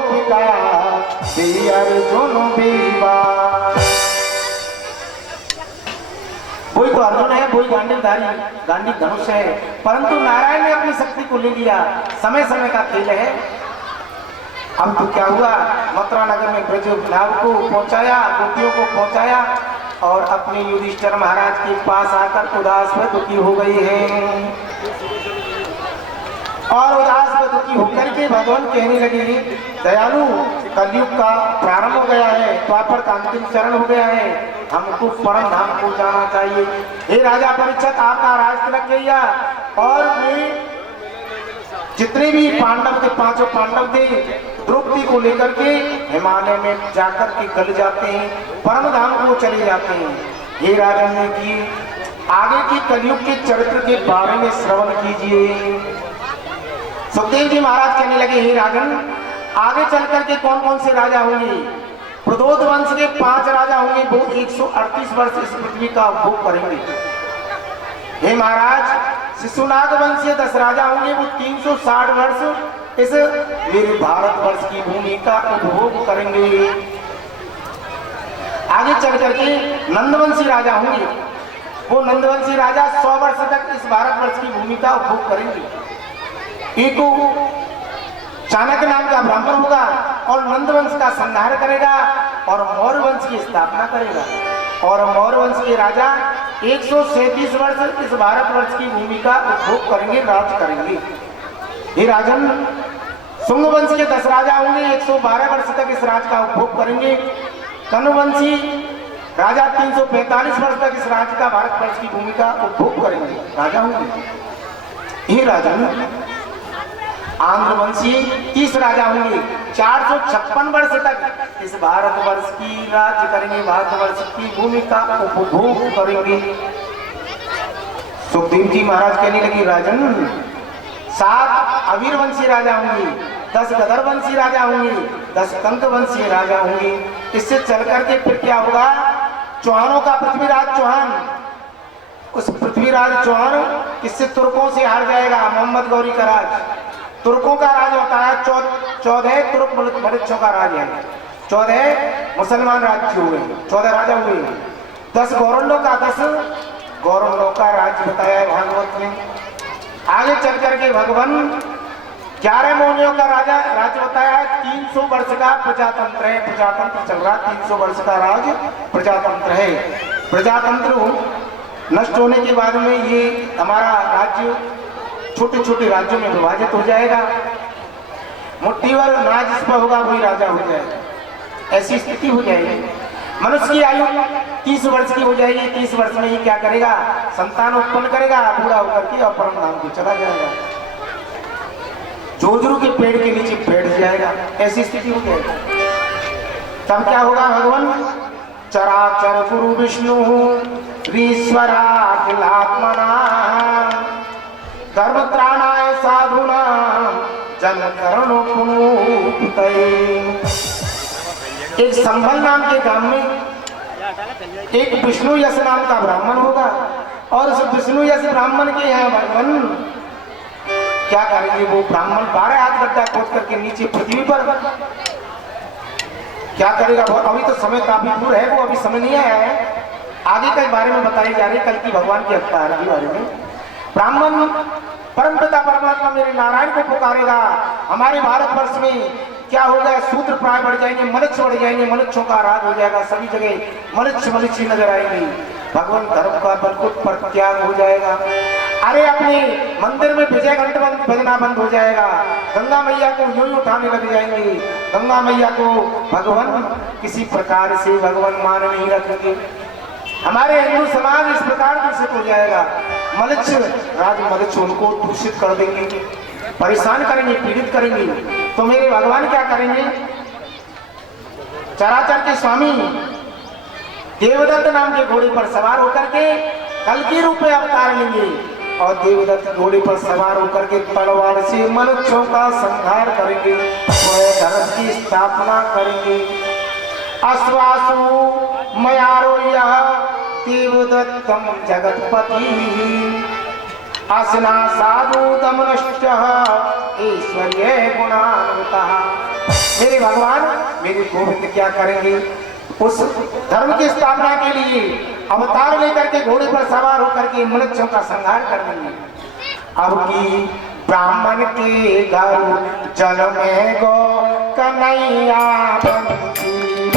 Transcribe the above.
पिता श्री अर्जुन बीवा। वही तो अर्जुन है, वही गांडीवधारी, गांडी धनुष है, परंतु नारायण ने अपनी शक्ति को ले लिया। समय समय का खेल है। अब तो क्या हुआ, मथुरा नगर में ब्रज नाव को पहुंचाया, गोपियों को पहुंचाया और अपने युधिष्ठिर महाराज के पास आकर उदास व दुखी हो गई है। और उदास व दुखी होकर के भगवान कहने लगे, दयालु कलयुग का प्रारंभ हो गया है, द्वापर का अंतिम चरण हो गया है, हमको परम धाम को जाना चाहिए। हे राजा परीक्षित, आपका राज तिलक किया और वे जितने भी पांडव थे, पांचों पांडव थे, द्रौपदी को लेकर के हिमालय में जाकर के गल जाते हैं, परम धाम को चले जाते हैं। हे राजन ने की आगे की कलयुग के चरित्र के बारे में श्रवण कीजिए। सुखदेव जी महाराज कहने लगे, हे राजन आगे चल करके कौन कौन से राजा होंगे? प्रदोत वंश के 5 राजा होंगे, वो 138 वर्ष इस पृथ्वी का भोग करेंगे। हे महाराज शिशुनाग वंशीय 10 राजा होंगे, वो 360 वर्ष इस मेरे भारतवर्ष की भूमि का उपभोग करेंगे। आगे चल करके नंदवंशी राजा होंगे, वो नंदवंशी राजा 100 वर्ष तक इस भारतवर्ष की भूमि का उपभोग करेंगे। एक चाणक्य नाम का ब्राह्मण होगा और नंदवंश का संहार करेगा और मौर्य वंश की स्थापना करेगा। और मौर्य वंश के राजा 137 वर्ष इस भारतवर्ष की भूमि का उपभोग करेंगे, राज करेंगे। ये राजन शुंग वंश के 10 राजा होंगे, 112 वर्ष तक इस राज का उपभोग करेंगे। कनुवंशी राजा 345 वर्ष तक इस राज्य का भारतवर्ष की भूमि का उपभोग करेंगे, राजा होंगे। ये राजन आंध्रवंशी 30 राजा होंगे, 456 वर्ष तक इस भारतवर्ष की राज्य करेंगे, भारतवर्ष की भूमि का उपभोग करेंगे। सुखदेव जी महाराज कहने लगे, राजन 7 अवीरवंशी राजा होंगे, 10 गदरवंशी राजा होंगे, 10 कंकवंशी राजा होंगे। इससे चल करके फिर क्या होगा, चौहानों का पृथ्वीराज चौहान, उस पृथ्वीराज चौहान किससे तुर्कों से हार जाएगा। मोहम्मद गौरी का राज तुर्कों का राज होता है, 14 तुर्क मलिच्छों का राज है, 14 मुसलमान राज्य हुए, 14 राजा हुए, 10 गौरंडों का 10 गौरंडों का राज्य बताया है भागवत में। आगे चल करके भगवान 11 मौर्यों का राजा राज्य बताया है, 300 वर्ष का प्रजातंत्र है, प्रजातंत्र चल रहा, 300 वर्ष का राज प्रजातंत्र है। प्रजातंत्र नष्ट होने के बाद में ये हमारा राज्य छोटे छोटे राज्यों में विभाजित हो जाएगा। मुट्ठी भर नाज जिस पर होगा वही राजा हो जाएगा, ऐसी स्थिति हो जाएगी। मनुष्य की आयु 30 वर्ष की हो जाएगी, 30 वर्ष में ही क्या करेगा, संतान उत्पन्न करेगा, बूढ़ा होकर के और परम धाम को चला जाएगा, जोजरू के पेड़ के नीचे बैठ जाएगा, ऐसी स्थिति हो जाएगी। तब क्या होगा, भगवान चराचर गुरु विष्णु ईश्वरा अखिलात्मना धर्मत्राणाय साधुना जन करणो पुनुतये। एक संभल नाम के गांव में एक विष्णु यश नाम का ब्राह्मण होगा और उस विष्णु यश ब्राह्मण के यहाँ भगवान क्या करेंगे, वो ब्राह्मण 12 हाथ गड्ढा खोद करके नीचे पृथ्वी पर क्या करेगा। वो अभी तो समय काफी दूर है, वो अभी समय नहीं आया है, आगे के बारे में बताई जा रही है, कल की भगवान के अवतार के बारे में। ब्राह्मण परमपिता परमात्मा मेरे नारायण को पुकारेगा। हमारे भारतवर्ष में क्या हो गया, सूत्र प्राय बढ़ जाएंगे, मनुष्य बढ़ जाएंगे, मनुष्यों का राज हो जाएगा, सभी जगह मनुष्य नजर आएंगे, भगवान धर्म का बलकुट पर त्याग हो जाएगा। अरे अपने मंदिर में विजय घंट बजना बंद हो जाएगा, गंगा मैया को यूं ही उठाने लग जाएंगे, गंगा मैया को भगवान किसी प्रकार से भगवान मान नहीं रखेंगे। हमारे हिंदू समाज इस प्रकार दूषित हो जाएगा, मनुष्य राज मनुष्य उनको दूषित कर देंगे, परेशान करेंगे, पीड़ित करेंगे। तो मेरे भगवान क्या करेंगे, चराचर के स्वामी देवदत्त नाम के घोड़े पर सवार होकर के कल्कि रूप में अवतार लेंगे और देवदत्त घोड़े पर सवार होकर के तलवार से मनुष्यों का संहार करेंगे, धर्म की स्थापना करेंगे। अश्वासु मयारो यह देवदत्तम जगतपति असना साधु दमनश्च ऐश्वर्य गुणान्वितः। मेरे भगवान मेरे गोविंद क्या करेंगे? उस धर्म की स्थापना के लिए अवतार लेकर के घोड़े पर सवार होकर के मनुष्यों का संहार कर देंगे। अब की ब्राह्मण के घर जल में गो कन्हैया बंसी